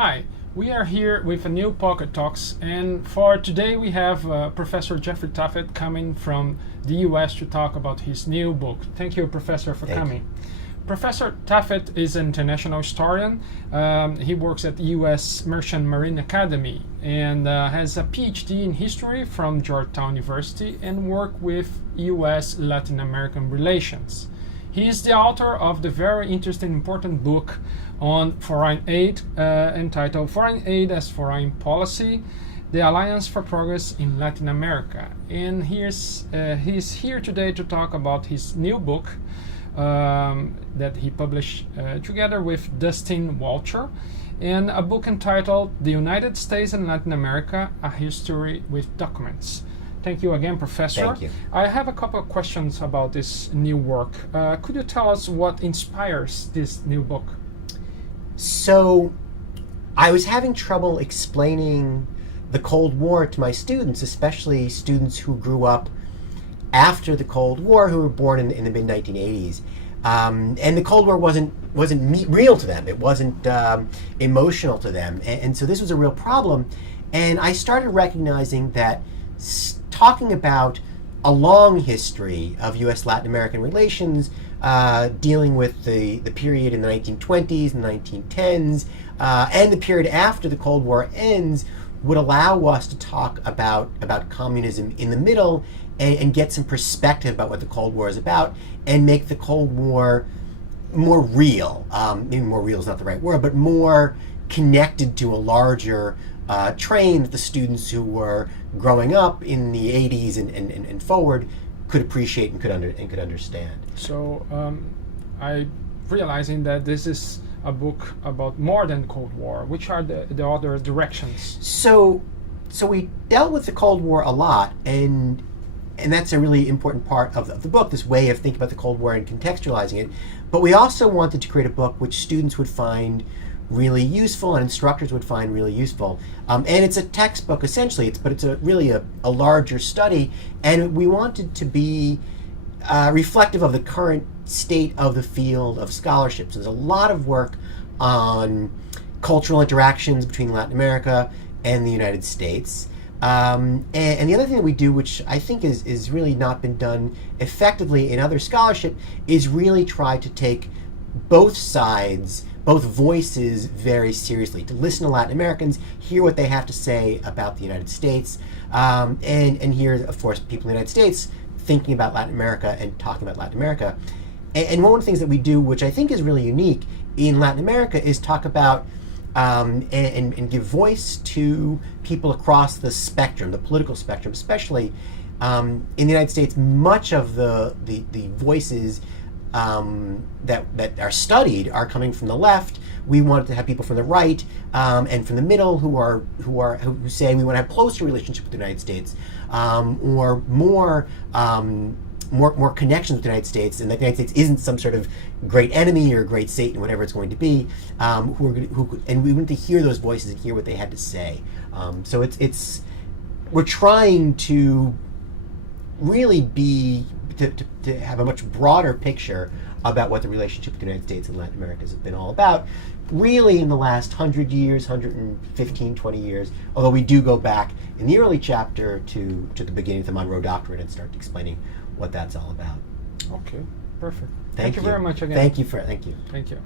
Hi, we are here with a new Pocket Talks, and for today we have Professor Jeffrey Tuffet coming from the US to talk about his new book. Thank you, Professor, for coming. Professor Tuffet is an international historian. He works at the US Merchant Marine Academy and has a PhD in history from Georgetown University and work with US Latin American relations. He is the author of the very interesting, important book on foreign aid entitled Foreign Aid as Foreign Policy, the Alliance for Progress in Latin America. And he's here today to talk about his new book that he published together with Dustin Walcher, and a book entitled The United States and Latin America, A History with Documents. Thank you again, Professor. Thank you. I have a couple of questions about this new work. Could you tell us what inspires this new book? So, I was having trouble explaining the Cold War to my students, especially students who grew up after the Cold War, who were born in the mid-1980s. And the Cold War wasn't real to them. It wasn't emotional to them. And so this was a real problem. And I started recognizing that talking about a long history of U.S.-Latin American relations, dealing with the period in the 1920s and the 1910s, and the period after the Cold War ends, would allow us to talk about communism in the middle and get some perspective about what the Cold War is about, and make the Cold War more real. Maybe more real is not the right word, but more connected to a larger train that the students who were growing up in the 80s and forward could appreciate and could understand. So I realizing that this is a book about more than Cold War. Which are the other directions? So we dealt with the Cold War a lot, and that's a really important part of the book, this way of thinking about the Cold War and contextualizing it. But we also wanted to create a book which students would find really useful and instructors would find really useful. And it's a textbook essentially, but it's really a larger study, and we wanted to be reflective of the current state of the field of scholarships. There's a lot of work on cultural interactions between Latin America and the United States. And the other thing that we do, which I think is really not been done effectively in other scholarship, is really try to take both sides, both voices very seriously, to listen to Latin Americans, hear what they have to say about the United States, and hear, of course, people in the United States thinking about Latin America and talking about Latin America. And one of the things that we do, which I think is really unique in Latin America, is talk about and give voice to people across the spectrum, the political spectrum, especially in the United States. Much of the voices that are studied are coming from the left. We wanted to have people from the right and from the middle who say we want to have closer relationship with the United States, or more connections with the United States, and that the United States isn't some sort of great enemy or great Satan, whatever it's going to be. And we want to hear those voices and hear what they had to say. So we're trying to really to have a much broader picture about what the relationship with the United States and Latin America has been all about, really in the last 100 years, 115, 20 years, although we do go back in the early chapter to the beginning of the Monroe Doctrine and start explaining what that's all about. Okay, perfect. Thank you very much again. Thank you. Thank you.